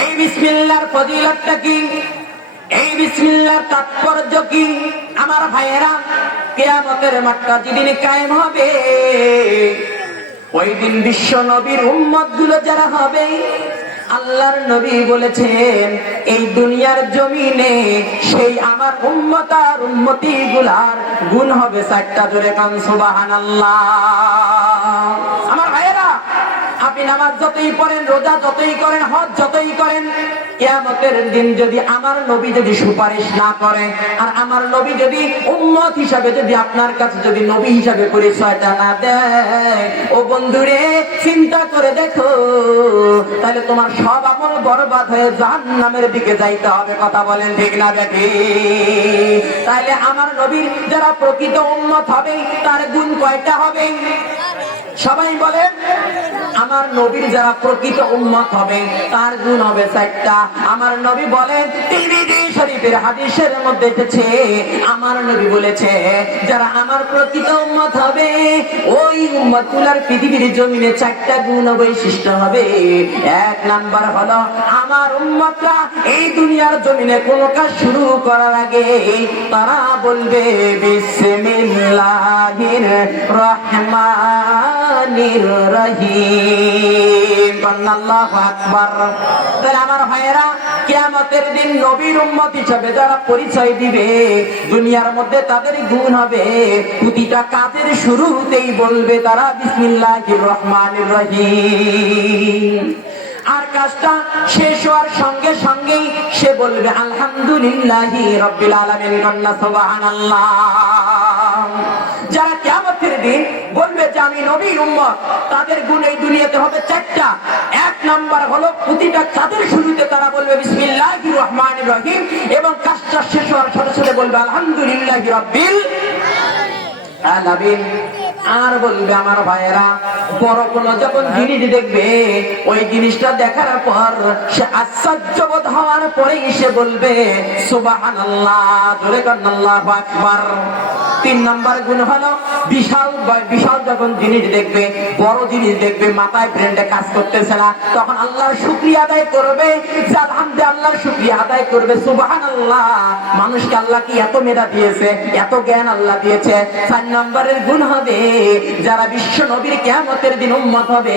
এই বিসমিল্লাহর ফজিলতটা কি, এই বিসমিল্লাহর তাৎপর্য কি? আমার ভাইয়েরা, কিয়ামতের মাঠটা যেদিন কায়েম হবে, ওই দিন বিশ্ব নবীর উম্মত গুলো যারা হবে, আল্লাহর নবী বলেছেন এই দুনিয়ার জমিনে সেই আমার উম্মত আর উম্মতি গুলার গুণ হবে 4টা। জোরে কান সুবহানাল্লাহ। আমার ভাইয়েরা, আপনি নামাজ যতই পড়েন, রোজা যতই করেন, হজ যতই করেন, কিয়ামতের দিন যদি আমার নবী যদি সুপারিশ না করে, আর আমার নবী যদি উম্মত হিসাবে যদি আপনার কাছে যদি নবী হিসাবে পরিচয়টা না দেয়, ও বন্ধুরে চিন্তা করে দেখো, তাহলে তোমার সব আমল বরবাদ হয়ে জাহান্নামের দিকে যাইতে হবে। কথা বলেন ঠিক না বেঠি? তাহলে আমার নবীর যারা প্রকৃত উম্মত হবে তার গুণ কয়টা হবে? সবাই বলেন। আমার নবীর যারা প্রকৃত উম্মত হবে তার গুণ হবে 4টা। আমার নবী বলেন, তিরমিজি শরীফের হাদিসের মধ্যে এসেছে, আমার নবী বলেছে যারা আমার প্রকৃত উম্মত হবে ওই উম্মতগুলোর পৃথিবীর জমিনে 4টা গুণ বৈশিষ্ট্য হবে। 1 নাম্বার হলো আমার উম্মতরা এই দুনিয়ার জমিনে কোনো কাজ শুরু করার আগে তারা বলবে বিসমিল্লাহির রহমানির রহিম। আল্লাহু আকবার। তাহলে আমার ভাইয়েরা, কিয়ামতের দিন নবীর উম্মত হিসেবে যারা পরিচয় দিবে দুনিয়ার মধ্যে তাদের গুণ হবে প্রতিটা কাজের শুরুতেই বলবে তারা বিসমিল্লাহির রহমানির রহিম। আর কাজটা শেষ হওয়ার সঙ্গে সঙ্গেই সে বলবে আলহামদুলিল্লাহি রাব্বিল আলামিন। কন্না সুবহানাল্লাহ। যারা কিয়ামতের দিন বলবে যে আমি নবীর উম্মত, তাদের গুণ এই দুনিয়াতে হবে 4টা। 1 নাম্বার হলো প্রতিটা কাজের শুরুতে তারা বলবে বিসমিল্লাহির রহমানির রহিম, এবং কাজটা শেষ হওয়ার সাথে সাথে বলবে আলহামদুলিল্লাহি রাব্বিল আলামিন। আর বলবে আমার ভাইয়েরা, বড় কোন যখন জিনিস দেখবে, ওই জিনিসটা দেখার পর সে আশ্চর্যবোধ হওয়ার পরেই সে বলবে সুবহানাল্লাহ। জোরে বলেন আল্লাহু আকবার। 3 নাম্বার গুণ হলো বিশাল বিশাল যখন জিনিস দেখবে, বড় জিনিস দেখবে, মাথায় ব্রেনটা কাজ করতেছে না, তখন আল্লাহর শুকরিয়া আদায় করবে, যে আলহামদুলিল্লাহ, আল্লাহর শুকরিয়া আদায় করবে সুবহানাল্লাহ। মানুষকে আল্লাহ কি এত মেধা দিয়েছে, এত জ্ঞান আল্লাহ দিয়েছে। 4 নম্বরের গুণ হবে যারা বিশ্ব নবীর কিয়ামতের দিন উম্মত হবে,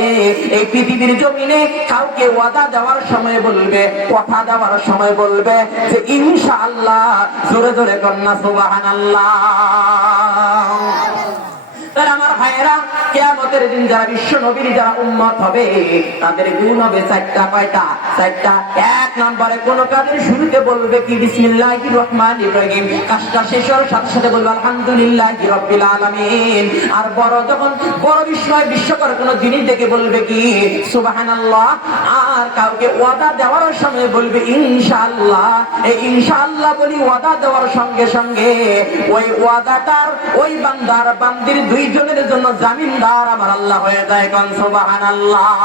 এই পৃথিবীর জমিনে কাউকে ওয়াদা দেওয়ার সময় বলবে, কথা দেওয়ার সময় বলবে যে ইনশাআল্লাহ। জোরে জোরে কন্না সুবহানাল্লাহ। তার আমার ভাইয়েরা, কিয়ামতের দিন যারা বিশ্ব নবীর যারা উম্মত হবে তাদের গুণ হবে 4টা। কয়টা? 4টা। 1 নম্বরে কোন কাজের শুরুতে বলবে কি বিসমিল্লাহির রহমানির রহিম, কাজটা শেষ হওয়ার সাথে সাথে বলবে আলহামদুলিল্লাহি রাব্বিল আলামিন। আর বড় যখন বড় বিষয় বিশ্বকর কোন জিনিস দেখে বলবে কি সুবহানাল্লাহ। আর কাউকে ওয়াদা দেওয়ার সময় বলবে ইনশাআল্লাহ। এই ইনশাআল্লাহ বলি ওয়াদা দেওয়ার সঙ্গে সঙ্গে ওই ওয়াদাটার ওই বান্দার বান্দির দুইজনের জন্য জামিনদার আমার আল্লাহ হয়ে যায়। সুবহানাল্লাহ।